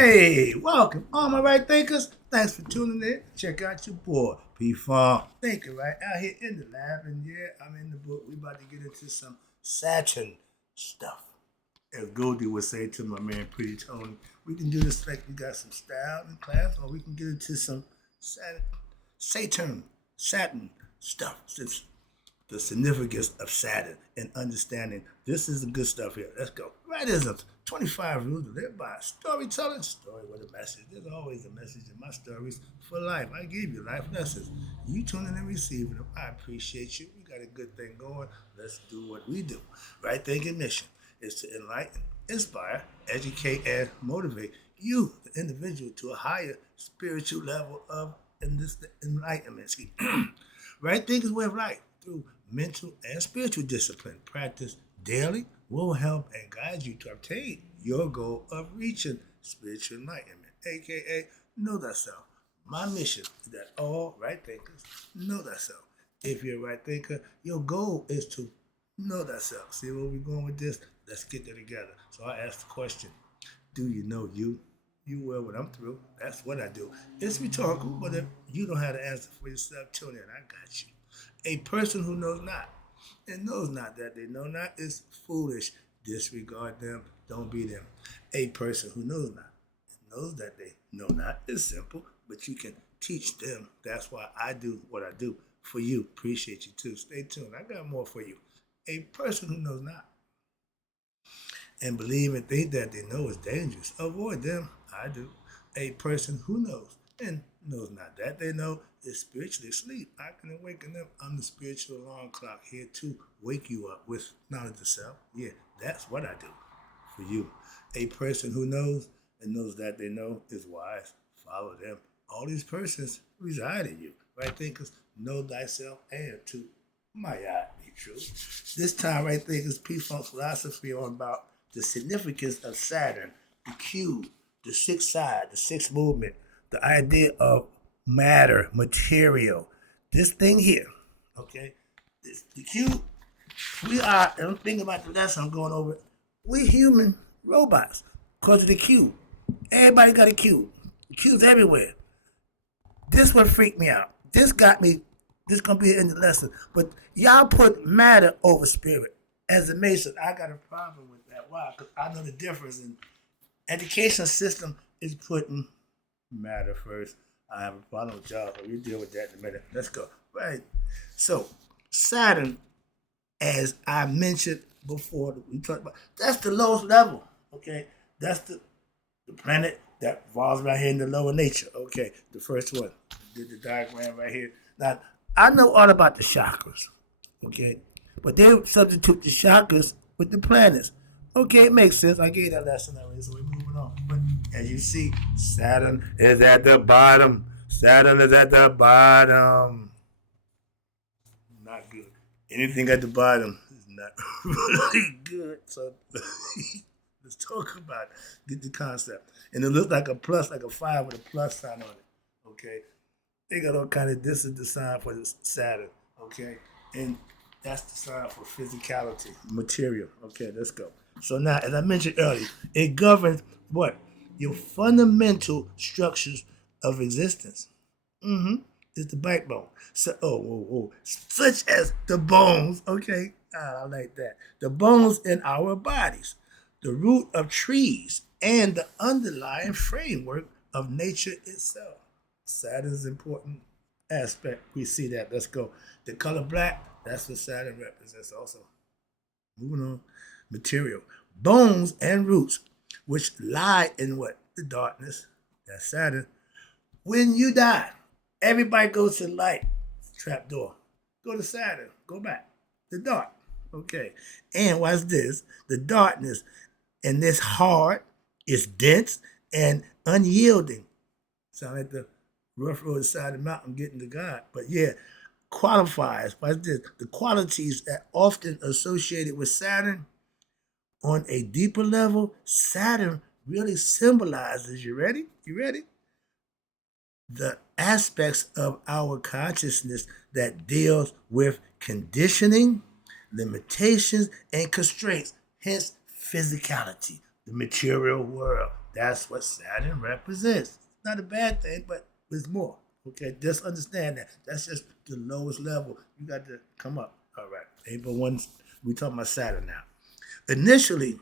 Hey, welcome, all my right thinkers. Thanks for tuning in. Check out your boy, P Farm Thinker, right out here in the lab. And yeah, I'm in the book. We about to get into some Saturn stuff. As Goldie would say to my man, Pretty Tony, we can do this like we got some style in class, or we can get into some Saturn stuff. Since the significance of Saturn and understanding this is the good stuff here. Let's go. Right is a 25 rules to live by. Storytelling, story with a message. There's always a message in my stories for life. I give you life lessons. You tune in and receiving them. I appreciate you. We got a good thing going. Let's do what we do. Right thinking mission is to enlighten, inspire, educate, and motivate you, the individual, to a higher spiritual level of enlightenment. Right thinking is way of life through mental and spiritual discipline practice daily will help and guide you to obtain your goal of reaching spiritual enlightenment, aka know thyself. My mission is that all right thinkers know thyself. If you're a right thinker, your goal is to know thyself. See where we're going with this? Let's get there together. So I ask the question, do you know you? You will when I'm through. That's what I do. It's rhetorical, but if you don't have the answer for yourself, tune in. I got you. A person who knows not and knows not that they know not is foolish. Disregard them. Don't be them. A person who knows not and knows that they know not is simple, but you can teach them. That's why I do what I do for you. Appreciate you too. Stay tuned. I got more for you. A person who knows not and believe and think that they know is dangerous. Avoid them. I do. A person who knows and knows not that they know is spiritually asleep. I can awaken them. I'm the spiritual alarm clock here to wake you up with knowledge of self. Yeah, that's what I do for you. A person who knows and knows that they know is wise. Follow them. All these persons reside in you. Right thinkers, know thyself and to my eye be true. This time, right thinkers, P-Funk philosophy on about the significance of Saturn, the cube, the sixth side, the sixth movement, the idea of matter, material. This thing here, okay? The cube, we are, and I'm thinking about the lesson I'm going over, we human robots because of the cube. Everybody got a cube. The cube's everywhere. This one freaked me out. This got me, this gonna be in the lesson. But y'all put matter over spirit. As a Mason, I got a problem with that. Why? Because I know the difference in education system is putting matter first. I have a problem with y'all, so we deal with that in a minute. Let's go. Right. So Saturn, as I mentioned before, we talked about that's the lowest level. Okay. That's the planet that revolves right here in the lower nature. Okay. The first one. Did the diagram right here. Now I know all about the chakras. Okay. But they substitute the chakras with the planets. Okay, it makes sense. I gave that lesson already, so we're moving on. But as you see, Saturn is at the bottom. Saturn is at the bottom. Not good. Anything at the bottom is not really good. So let's talk about it. Get the concept. And it looks like a plus, like a 5 with a plus sign on it. Okay? They got all kind of, this is the sign for the Saturn. Okay? And that's the sign for physicality, material. Okay, let's go. So now, as I mentioned earlier, it governs what? Your fundamental structures of existence. It's the backbone. So, such as the bones. Okay, I like that. The bones in our bodies, the root of trees, and the underlying framework of nature itself. Saturn's important aspect. We see that. Let's go. The color black, that's what Saturn represents also. Moving on. Material. Bones and roots, which lie in what? The darkness. That's Saturn. When you die, everybody goes to light. Trapdoor. Go to Saturn. Go back. The dark. Okay. And what's this? The darkness. And this hard is dense and unyielding. Sound like the rough road side of the mountain getting to God. But yeah, qualifiers. What's this? The qualities that often associated with Saturn on a deeper level, Saturn really symbolizes, you ready? You ready? The aspects of our consciousness that deals with conditioning, limitations, and constraints, hence physicality, the material world. That's what Saturn represents. It's not a bad thing, but there's more. Okay, just understand that. That's just the lowest level. You got to come up. All right. April 1, we talking about Saturn now. Initially,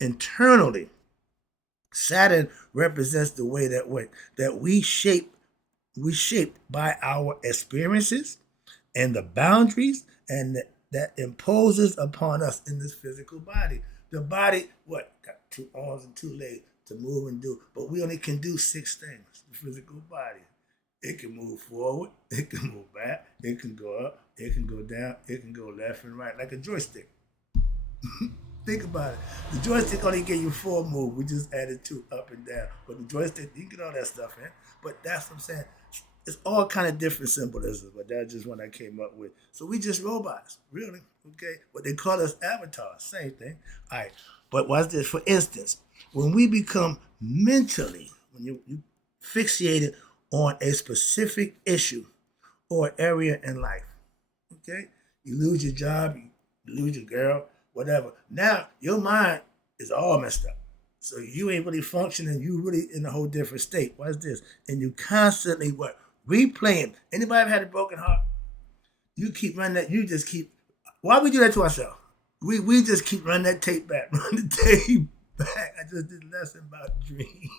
internally, Saturn represents the way that we shaped by our experiences and the boundaries and that imposes upon us in this physical body. The body, got two arms and two legs to move and do, but we only can do six things. The physical body. It can move forward, it can move back, it can go up, it can go down, it can go left and right like a joystick. Think about it. The joystick only gave you four moves. We just added two up and down. But the joystick, you can get all that stuff in. But that's what I'm saying. It's all kind of different symbolisms, but that's just one I came up with. So we just robots, really. Okay? But they call us avatars. Same thing. All right. But watch this. For instance, when we become mentally, when you fixated on a specific issue or area in life, okay? You lose your job, you lose your girl, whatever. Now your mind is all messed up. So you ain't really functioning. You really in a whole different state. What's this? And you constantly replaying. Anybody ever had a broken heart? You keep running that. You just keep. Why we do that to ourselves? We just keep running that tape back. Run the tape back. I just did a lesson about dreams.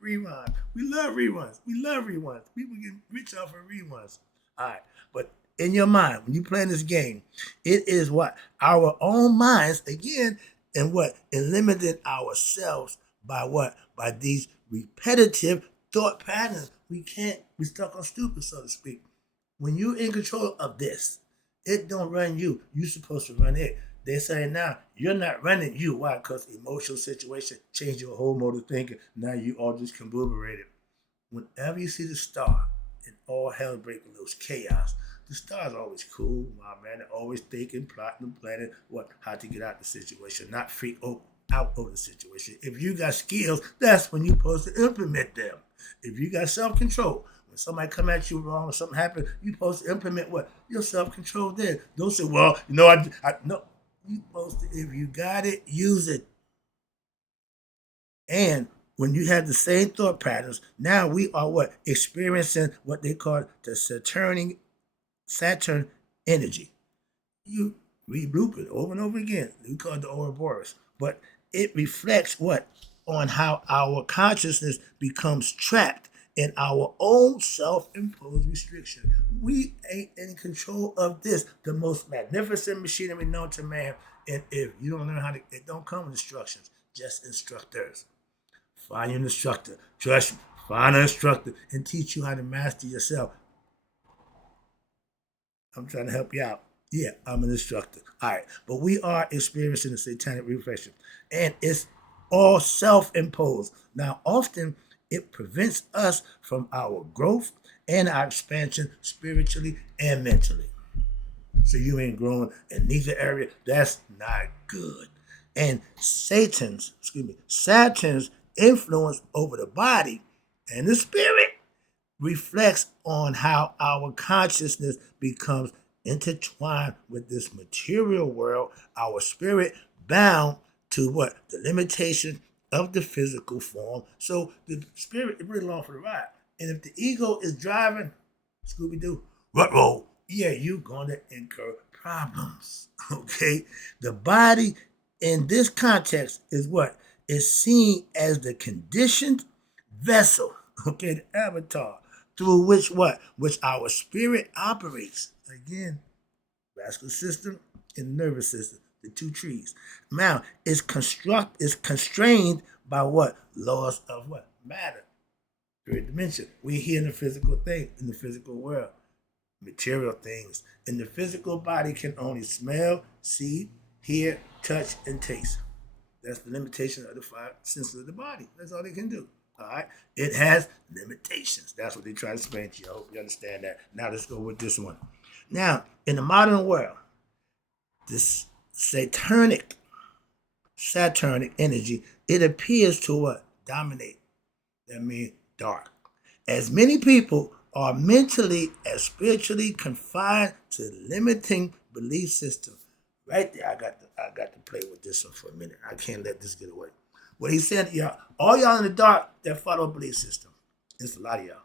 Rewind. We love reruns. We love reruns. People get rich off of reruns. All right, but in your mind, when you playing this game, it is our own minds again, and and limiting ourselves by by these repetitive thought patterns. We stuck on stupid, so to speak. When you're in control of this, it don't run you. You're supposed to run it. They're saying now you're not running you. Why? Because emotional situation change your whole mode of thinking. Now you all just conglomerated. Whenever you see the star and all hell breaking loose, chaos, the star's always cool, my man. They're always thinking, plotting, planning how to get out the situation, not freak out of the situation. If you got skills, that's when you're supposed to implement them. If you got self-control, when somebody come at you wrong or something happen, you're supposed to implement your self-control there. Don't say, well, I no. You supposed to, if you got it, use it. And when you have the same thought patterns, now we are experiencing what they call the Saturn energy. You regroup it over and over again. We call it the Ouroboros. But it reflects on how our consciousness becomes trapped in our own self-imposed restriction. We ain't in control of this, the most magnificent machinery known to man. And if you don't learn how to, it don't come with instructions, just instructors. Find your instructor. Trust me. Find an instructor and teach you how to master yourself. I'm trying to help you out. Yeah, I'm an instructor. All right. But we are experiencing a satanic reflection. And it's all self-imposed. Now, often it prevents us from our growth and our expansion spiritually and mentally. So you ain't growing in neither area. That's not good. And Saturn's influence over the body and the spirit reflects on how our consciousness becomes intertwined with this material world, our spirit bound to the limitation of the physical form. So the spirit is really along for the ride. And if the ego is driving, Scooby-Doo, roll, yeah, you're going to incur problems. Okay? The body in this context is seen as the conditioned vessel, okay, the avatar, through which our spirit operates. Again, vascular system and nervous system, the two trees. Now, is constrained by laws of matter, third dimension. We're here in the physical thing, in the physical world, material things. And the physical body can only smell, see, hear, touch, and taste. That's the limitation of the five senses of the body. That's all they can do. All right? It has limitations. That's what they try to explain to you. I hope you understand that. Now let's go with this one. Now, in the modern world, this Saturnic energy, it appears to dominate. That means dark. As many people are mentally and spiritually confined to limiting belief systems. Right there, I got to play with this one for a minute. I can't let this get away. What he said, y'all, all y'all in the dark that follow a belief system, it's a lot of y'all,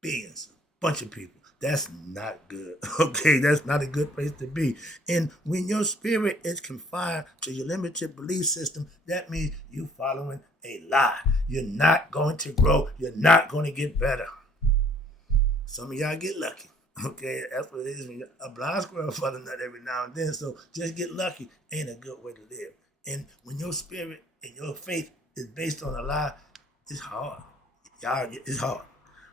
billions, bunch of people. That's not good. Okay, that's not a good place to be. And when your spirit is confined to your limited belief system, that means you following a lie. You're not going to grow. You're not going to get better. Some of y'all get lucky. Okay, that's what it is. When a blind squirrel follow nut every now and then. So just get lucky ain't a good way to live. And when your spirit and your faith is based on a lie, it's hard. Y'all, it's hard.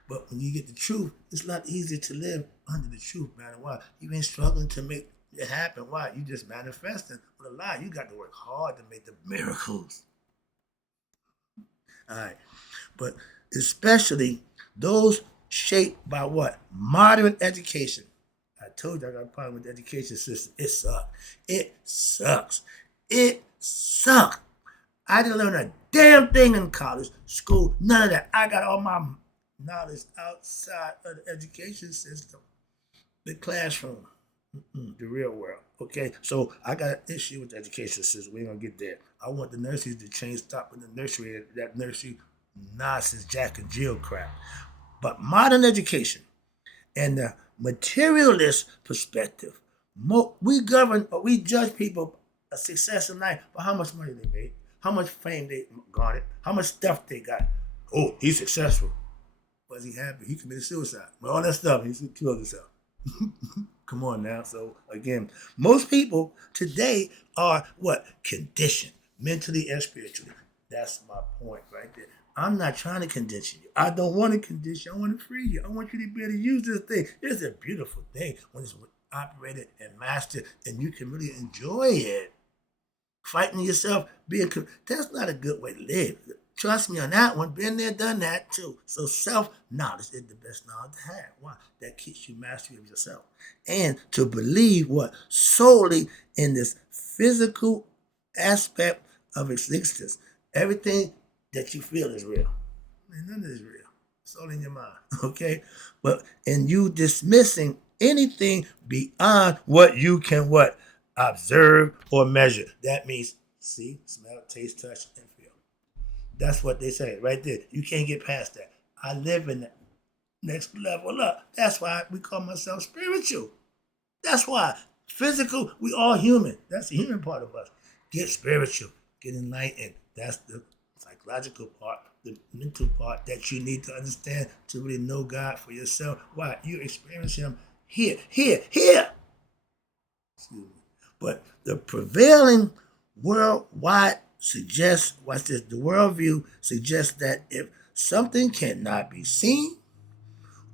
But when you get the truth, it's a lot easier to live under the truth, man. Why? You ain't struggling to make it happen. Why? You just manifesting. With a lie, you got to work hard to make the miracles. All right. But especially those shaped by what? Modern education. I told you I got a problem with the education system. It sucks. It sucks. It sucks. I didn't learn a damn thing in college, school, none of that. I got all my knowledge outside of the education system, the classroom, the real world. Okay, so I got an issue with the education system. We ain't gonna get there. I want the nurses to change, stop with the nursery, that nursery nonsense, Jack and Jill crap. But modern education and the materialist perspective, we govern or we judge people a success in life by how much money they made, how much fame they garnered, how much stuff they got. Oh, he's successful. Was he happy? He committed suicide. But all that stuff, he killed himself. Come on now. So again, most people today are what? Conditioned mentally and spiritually. That's my point right there. I'm not trying to condition you. I don't want to condition you. I want to free you. I want you to be able to use this thing. It's a beautiful thing when it's operated and mastered and you can really enjoy it. Fighting yourself, that's not a good way to live. Trust me on that one. Been there, done that too. So self-knowledge is the best knowledge to have. Why? That keeps you mastery of yourself. And to believe what? Solely in this physical aspect of existence. Everything that you feel is real. Man, none of it is real. It's all in your mind. Okay? But in you dismissing anything beyond what you can what? Observe or measure. That means see, smell, taste, touch, and feel. That's what they say right there. You can't get past that. I live in that next level up. That's why we call myself spiritual. That's why. Physical, we all human. That's the human part of us. Get spiritual. Get enlightened. That's the psychological part, the mental part that you need to understand to really know God for yourself. Why? You experience Him here. Excuse me. But the prevailing worldwide suggests, watch this, the worldview suggests that if something cannot be seen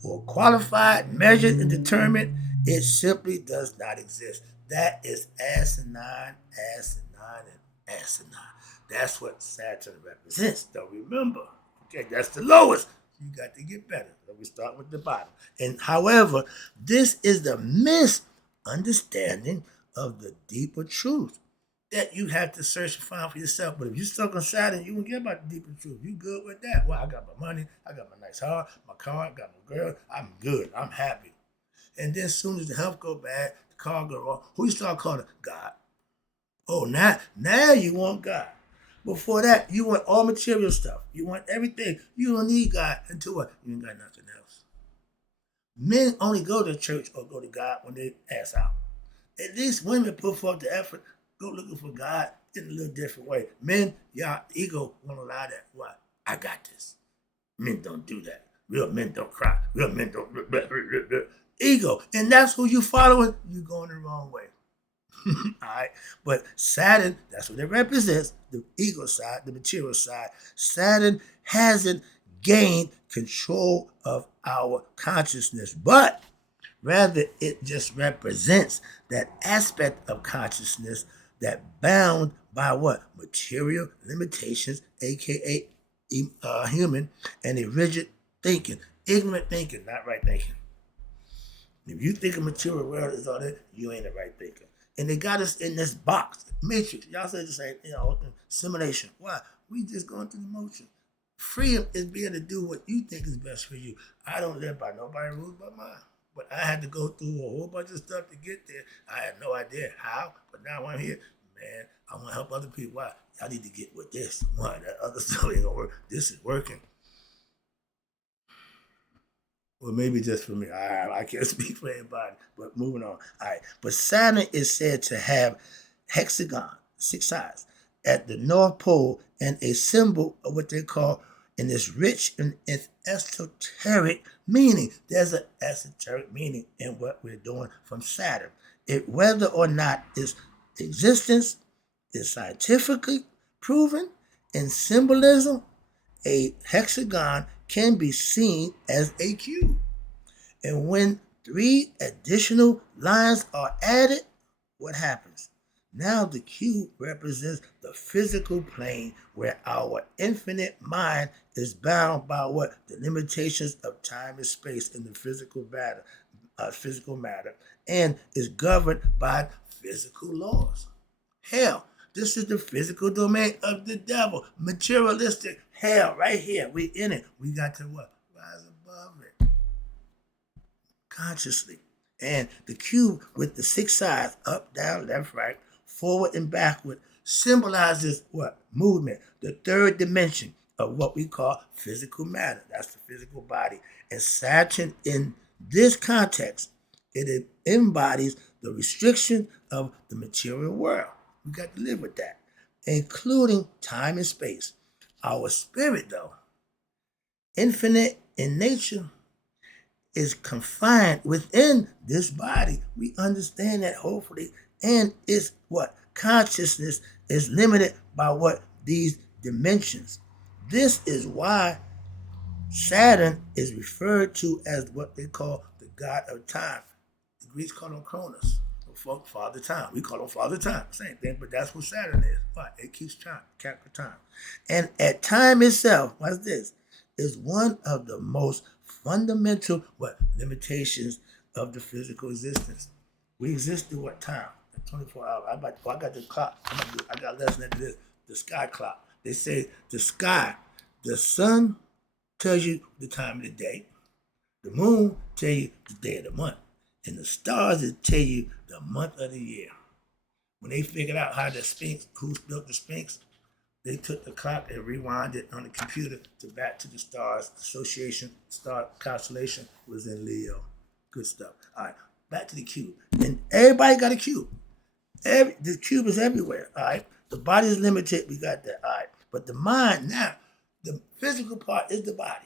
or qualified, measured, and determined, it simply does not exist. That is asinine. That's what Saturn represents, though. Remember, okay, that's the lowest. You got to get better. So we start with the bottom. And however, this is the misunderstanding of the deeper truth that you have to search and find for yourself. But if you're stuck on Saturn, you won't get about the deeper truth. You good with that? Well, I got my money, I got my nice house, my car, I got my girl. I'm good. I'm happy. And then as soon as the health go bad, the car go wrong, who you start calling? God. Oh, now you want God. Before that, you want all material stuff. You want everything. You don't need God until what? You ain't got nothing else. Men only go to church or go to God when they ass out. At least women put forth the effort, go looking for God in a little different way. Men, y'all ego won't allow that. Why? I got this. Men don't do that. Real men don't cry. Real men don't. Ego. And that's who you following. You're going the wrong way. All right. But Saturn, that's what it represents, the ego side, the material side. Saturn hasn't gained control of our consciousness, but rather it just represents that aspect of consciousness that bound by what? Material limitations, aka human, and a rigid thinking, ignorant thinking, not right thinking. If you think a material world is all that, you ain't a right thinker. And they got us in this box, matrix. Y'all say the same, simulation. Why? We just going through the motion. Freedom is being able to do what you think is best for you. I don't live by nobody's rules but mine. But I had to go through a whole bunch of stuff to get there. I had no idea how, but now I'm here. man, I want to help other people. Why? I need to get with this. Why? That other stuff ain't gonna work. This is working. Well, maybe just for me. I can't speak for everybody. But moving on. All right. But Saturn is said to have hexagon, 6 sides, at the North Pole and a symbol of what they call in this rich and esoteric meaning. There's an esoteric meaning in what we're doing from Saturn. Whether or not its existence is scientifically proven in symbolism, a hexagon can be seen as a cube. And when 3 additional lines are added, what happens? Now the cube represents the physical plane where our infinite mind is bound by what? The limitations of time and space in the physical matter, and is governed by physical laws. Hell, this is the physical domain of the devil. Materialistic hell right here. We in it. We got to what? Rise above it. Consciously. And the cube with the 6 sides, up, down, left, right, forward and backward, symbolizes what? Movement. The third dimension of what we call physical matter. That's the physical body. And Saturn, in this context, it embodies the restriction of the material world. We got to live with that, including time and space. Our spirit, though, infinite in nature, is confined within this body. We understand that, hopefully, and it's what? Consciousness is limited by what? These dimensions. This is why Saturn is referred to as what they call the god of time. The Greeks call him Cronus, Father Time. We call him Father Time, same thing, but that's what Saturn is. Why? It keeps time, capture time. And at time itself, what's this? Is one of the most fundamental limitations of the physical existence. We exist through what time? 24 hours. I got the clock. I got less than this. The sky clock. They say the sky, the sun tells you the time of the day. The moon tells you the day of the month. And the stars that tell you the month of the year. When they figured out how the Sphinx, who built the Sphinx, they took the clock and rewound it on the computer back to the stars. Association, star constellation was in Leo. Good stuff. All right, back to the cube. And everybody got a cube. The cube is everywhere. All right, the body is limited. We got that. All right, but the mind now, the physical part is the body.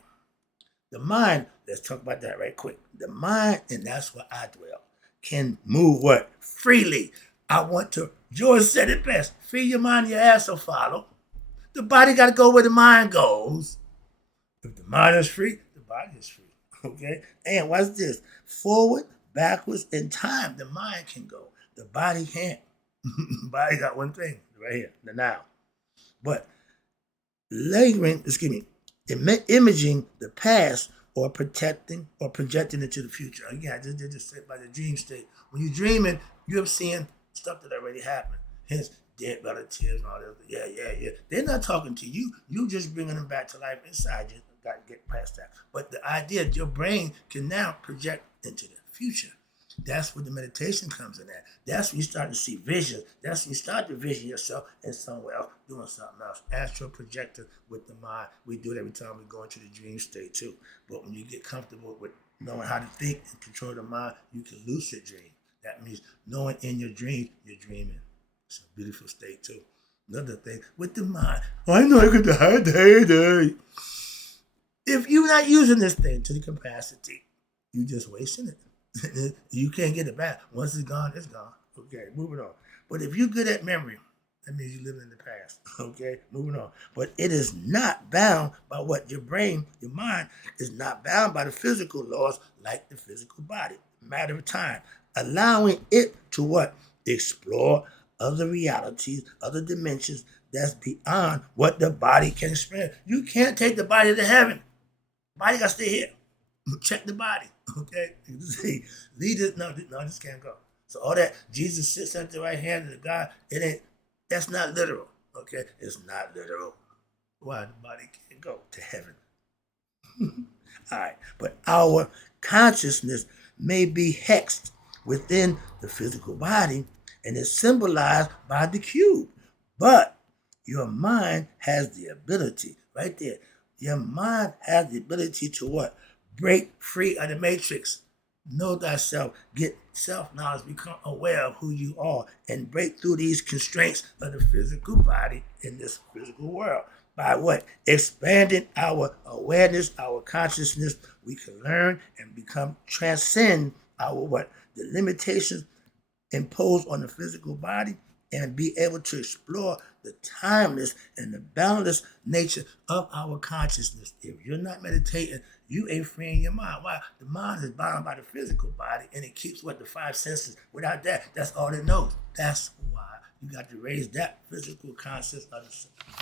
The mind, let's talk about that right quick. The mind, and that's where I dwell, can move what? Freely. I want to, George said it best, free your mind, your ass will follow. The body got to go where the mind goes. If the mind is free, the body is free. Okay? And what's this? Forward, backwards, in time, the mind can go. The body can't. The body got one thing right here, the now. But imaging the past or projecting into the future. Again, I just said by the dream state. When you're dreaming, you're seeing stuff that already happened. Hence, dead relatives and all that. Yeah. They're not talking to you. You just bringing them back to life inside you. Got to get past that. But the idea that your brain can now project into the future. That's where the meditation comes in at. That's when you start to see visions. That's when you start to vision yourself in somewhere else, doing something else. Astral projector with the mind. We do it every time we go into the dream state too. But when you get comfortable with knowing how to think and control the mind, you can lucid dream. That means knowing in your dream, you're dreaming. It's a beautiful state too. Another thing with the mind. I know I could die. If you're not using this thing to the capacity, you're just wasting it. You can't get it back. Once it's gone, it's gone. Okay, moving on. But if you're good at memory, that means you live in the past. Okay, moving on. But it is not bound by what your brain, your mind, is not bound by the physical laws like the physical body. Matter of time. Allowing it to what? Explore other realities, other dimensions that's beyond what the body can experience. You can't take the body to heaven. The body got to stay here. Check the body. Okay? See, lead it. No, this can't go. So all that Jesus sits at the right hand of the God, that's not literal. Okay? It's not literal. Why? The body can't go to heaven. All right. But our consciousness may be hexed within the physical body, and it's symbolized by the cube. But your mind has the ability, right there. Your mind has the ability to what? Break free of the matrix. Know thyself, get self-knowledge, become aware of who you are, and break through these constraints of the physical body in this physical world. By what? Expanding our awareness, our consciousness, we can learn and become transcend our what? The limitations imposed on the physical body and be able to explore the timeless and the boundless nature of our consciousness. If you're not meditating, you ain't freeing your mind. Why? The mind is bound by the physical body and it keeps what? The five senses. Without that, that's all it knows. That's why you got to raise that physical conscious of the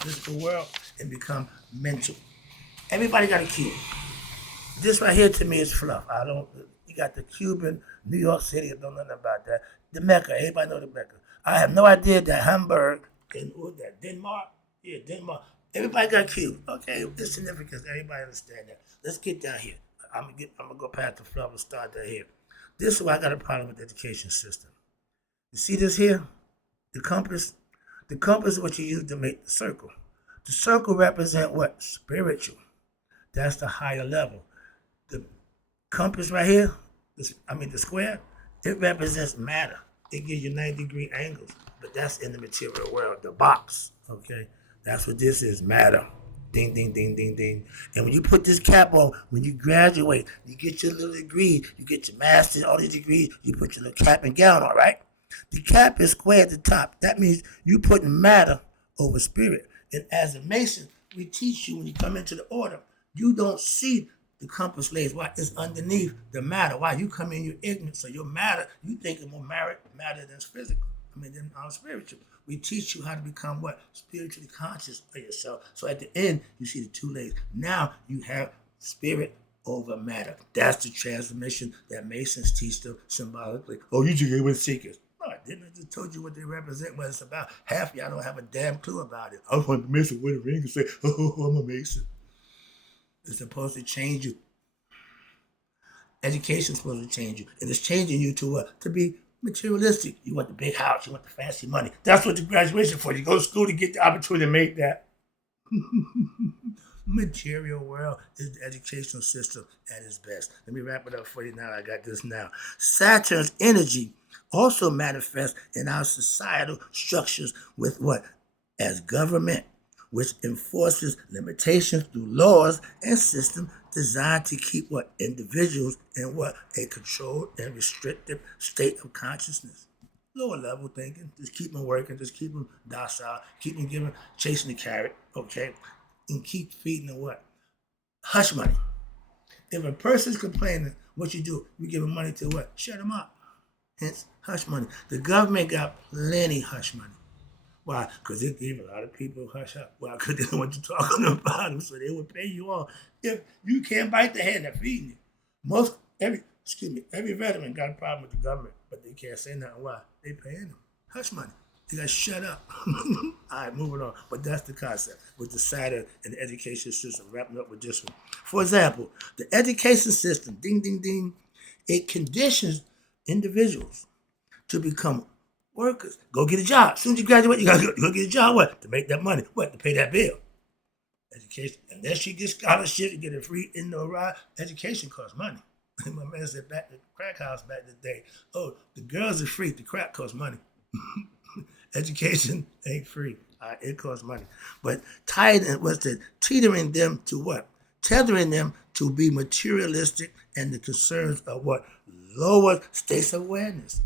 physical world and become mental. Everybody got a cube. This right here to me is fluff. You got the Cuban, New York City, I don't know nothing about that. The Mecca, everybody know the Mecca. I have no idea that Hamburg and that Denmark, Denmark. Everybody got cubes. Okay, it's significance. Everybody understand that. Let's get down here. I'm gonna go past the fluff and start down here. This is why I got a problem with the education system. You see this here? The compass? The compass is what you use to make the circle. The circle represents what? Spiritual. That's the higher level. The compass right here, the square, it represents matter. It gives you 90-degree angles, but that's in the material world, the box, okay? That's what this is, matter. Ding, ding, ding, ding, ding. And when you put this cap on, when you graduate, you get your little degree, you get your master's, all these degrees, you put your little cap and gown on, right? The cap is square at the top. That means you putting matter over spirit. And as a Mason, we teach you when you come into the order, you don't see the compass lays. Why? It's underneath the matter. Why? You come in, you're ignorant, so your matter, you think of more matter than physical. Than spiritual. We teach you how to become what? Spiritually conscious of yourself. So at the end, you see the two legs. Now you have spirit over matter. That's the transformation that Masons teach them symbolically. Oh, you just with seekers. No, I didn't. I just told you what they represent, what it's about. Half of y'all don't have a damn clue about it. I want the Mason with a ring and say, oh, I'm a Mason. It's supposed to change you. Education's supposed to change you. And it's changing you to what? To be materialistic. You want the big house. You want the fancy money. That's what the graduation for. You go to school to get the opportunity to make that. Material world is the educational system at its best. Let me wrap it up for you now. I got this now. Saturn's energy also manifests in our societal structures with what? As government, which enforces limitations through laws and systems designed to keep what? Individuals in what? A controlled and restrictive state of consciousness. Lower level thinking, just keep them working, just keep them docile, keep them chasing the carrot, okay? And keep feeding them what? Hush money. If a person's complaining, what you do? You give them money to what? Shut them up. Hence, hush money. The government got plenty hush money. Why? Because it gave a lot of people hush up. Why? Because they don't want you talking about them, so they would pay you off. If you can't bite the hand that feeding you. Every veteran got a problem with the government, but they can't say nothing. Why? They paying them. Hush money. You got to shut up. All right, moving on. But that's the concept with the Saturn and the education system, wrapping up with this one. For example, the education system, ding, ding, ding, it conditions individuals to become workers. Go get a job. As soon as you graduate, you got to go get a job. What? To make that money. What? To pay that bill. Education. Unless you get scholarship and get a free indoor ride, education costs money. My man said back at the crack house back in the day, oh, the girls are free. The crack costs money. Education ain't free. It costs money. But teetering them to what? Tethering them to be materialistic and the concerns of what? Lower states of awareness.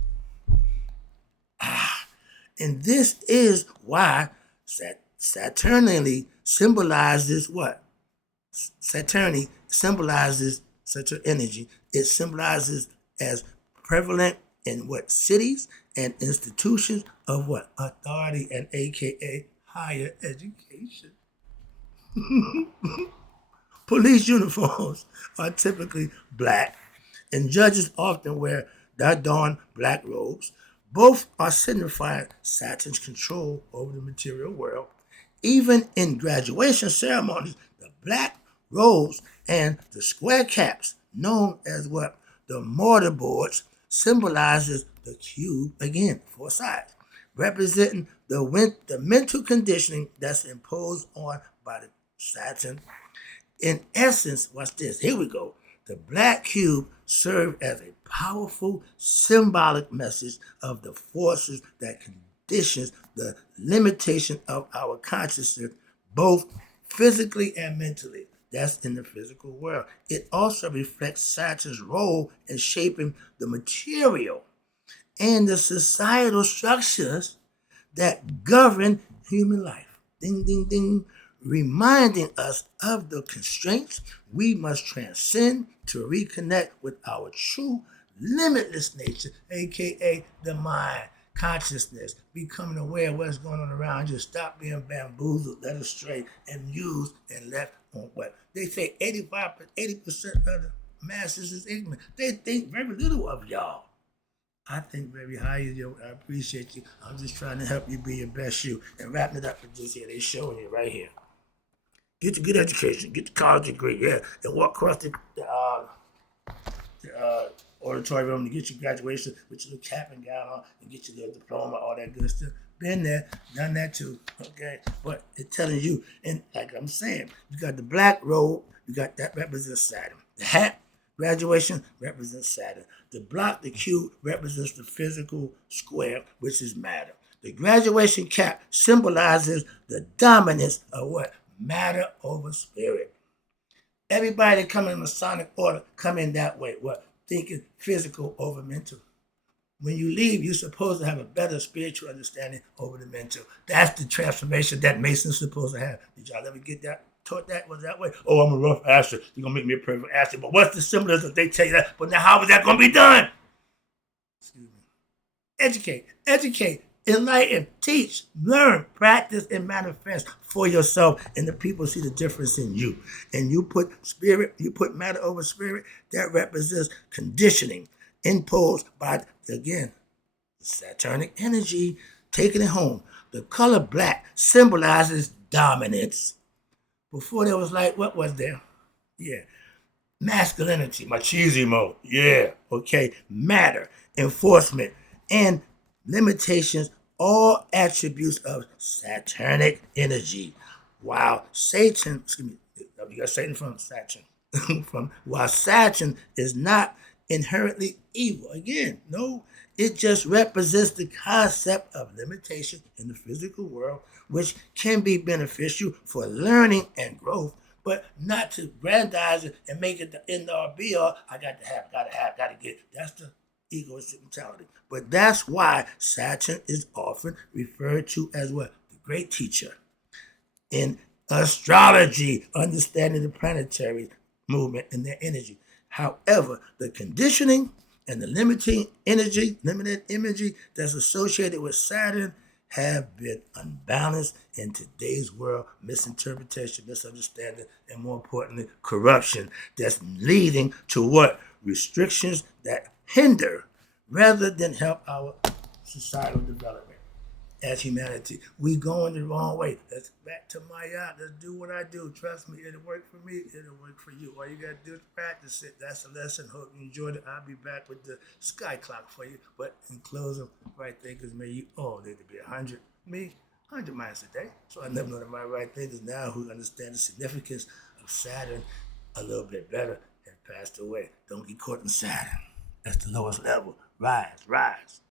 And this is why Saturnally symbolizes what? Saturn energy. It symbolizes as prevalent in what? Cities and institutions of what? Authority and AKA higher education. Police uniforms are typically black, and judges often wear darn black robes. Both are signifying Saturn's control over the material world. Even in graduation ceremonies, the black robes and the square caps, known as what? The mortar boards, symbolizes the cube, again, 4 sides, representing the mental conditioning that's imposed on by the Saturn. In essence, watch this, here we go. The black cube served as a powerful symbolic message of the forces that conditions the limitation of our consciousness, both physically and mentally. That's in the physical world. It also reflects Saturn's role in shaping the material and the societal structures that govern human life. Ding, ding, ding. Reminding us of the constraints we must transcend to reconnect with our true limitless nature, aka the mind, consciousness, becoming aware of what's going on around you. Stop being bamboozled, led astray, and used and left on what? They say 80% of the masses is ignorant. They think very little of y'all. I think very highly of you. I appreciate you. I'm just trying to help you be your best you. And wrapping it up with this here, they showing you right here. Get your good education, get the college degree, yeah, and walk across the auditorium to get your graduation with your little cap and gown on and get your little diploma, all that good stuff. Been there, done that too, okay? But it's telling you, and like I'm saying, you got the black robe, you got that represents Saturn. The hat, graduation, represents Saturn. The block, the cube, represents the physical square, which is matter. The graduation cap symbolizes the dominance of what? Matter over spirit. Everybody that come in Masonic order come in that way. What? Thinking physical over mental. When you leave, you're supposed to have a better spiritual understanding over the mental. That's the transformation that Mason's supposed to have. Did y'all ever get that? Taught that was that way? Oh, I'm a rough asset. You're going to make me a perfect asset. But what's the symbolism? They tell you that. But now how is that going to be done? Excuse me. Educate. Enlighten, teach, learn, practice, and manifest for yourself, and the people see the difference in you. And you put matter over spirit, that represents conditioning imposed by, again, Saturnic energy, taking it home. The color black symbolizes dominance. Before there was like, what was there? Yeah. Masculinity, machismo. Yeah. Okay. Matter, enforcement, and limitations, all attributes of Saturnic energy. While Satan, you got Satan from Saturn. While Saturn is not inherently evil. Again, no, it just represents the concept of limitation in the physical world, which can be beneficial for learning and growth, but not to grandize it and make it the end all be all. I got to get. That's the egoistic mentality. But that's why Saturn is often referred to as what? The great teacher. In astrology, understanding the planetary movement and their energy. However, the conditioning and the limited energy that's associated with Saturn have been unbalanced in today's world. Misinterpretation, misunderstanding, and more importantly, corruption that's leading to what? Restrictions that hinder rather than help our societal development as humanity. We going the wrong way. Let's back to my yacht. Let's do what I do. Trust me, it'll work for me. It'll work for you. All you got to do is practice it. That's a lesson. Hope you enjoyed it. I'll be back with the sky clock for you. But in closing, right thinkers, may you all need to be 100. Me, 100 miles a day. So I never know that my right thinkers now who understand the significance of Saturn a little bit better have passed away. Don't get caught in Saturn. That's the lowest level. Rise, rise.